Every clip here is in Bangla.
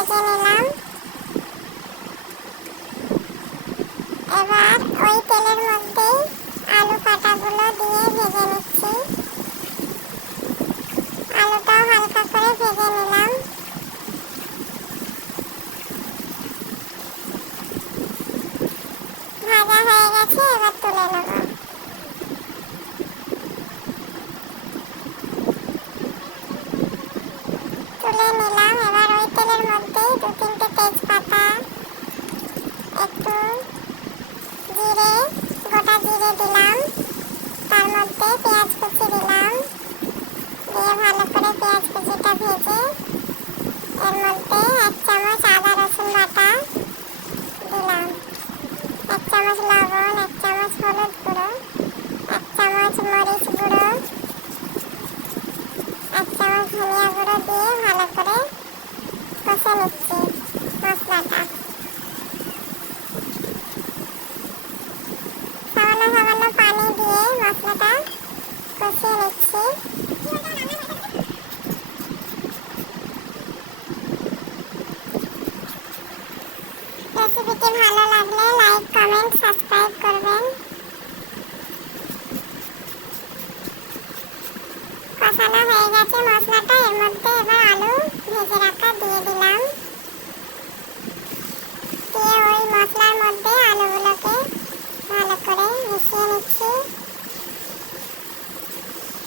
ভেজে নিলাম। এবার ওই তেলের আলু কাটাগুলো দিয়ে ভেজে নিচ্ছি। আলুটাও হালকা করে ভেজে নিলাম। ভাজা হয়ে গেছে, এবার তুলে নিলাম এবার ওই তেলের মধ্যেই দু তিনটে তেজপাতা একটু জিরে গোটা জিরে দিলাম। তার মধ্যে পেঁয়াজ কুচি দিলাম। দিয়ে ভালো করে পেঁয়াজ কুচিটা ভেজে এর মধ্যে এক চামচ আদা রসুন বাটা দিলাম। এক চামচ লবণ, এক চামচ হলুদ গুঁড়ো, এক চামচ মরিচ গুঁড়ো, এক চামচ ধনিয়া গুঁড়ো দিয়ে ভালো করে কষে নিচ্ছি মশলাটা সামান্য সামান্য পানি দিয়ে মশলাটা কষিয়ে নিচ্ছি রেসিপিটি ভালো লাগলে লাইক, কমেন্ট, সাবস্ক্রাইব করবেন। কষানো হয়ে গেছে মশলাটা, এর মধ্যে এবার আলু ভেজে রাখা দিয়ে দিলাম। দিয়ে ওই মশলার মধ্যে আলুগুলোকে ভালো করে মিশিয়ে নিচ্ছি।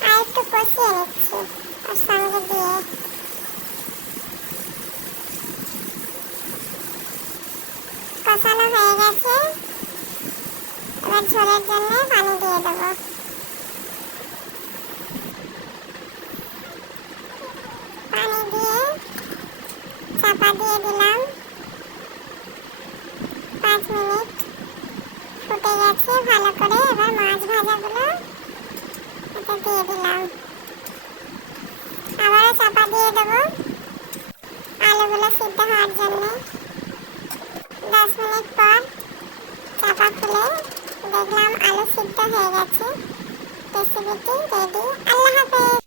আর একটু কষিয়ে নিচ্ছি। কষানো হয়ে গেছে। এবার ঝোলের জন্য পানি দিয়ে দেবো। পানি দিয়ে চাপা দিয়ে দিলাম। পাঁচ মিনিট ফুটে গেছে ভালো করে। এবার মাছ ভাজাগুলো এটা দিয়ে দিলাম। আবারও চাপা দিয়ে দেবো। আলুগুলো সিদ্ধ হওয়ার জন্য। দশ মিনিট পর চাপা খুলে দেখলাম আলু সিদ্ধ হয়ে গেছে। রেসিপিটি রেডি আল্লাহ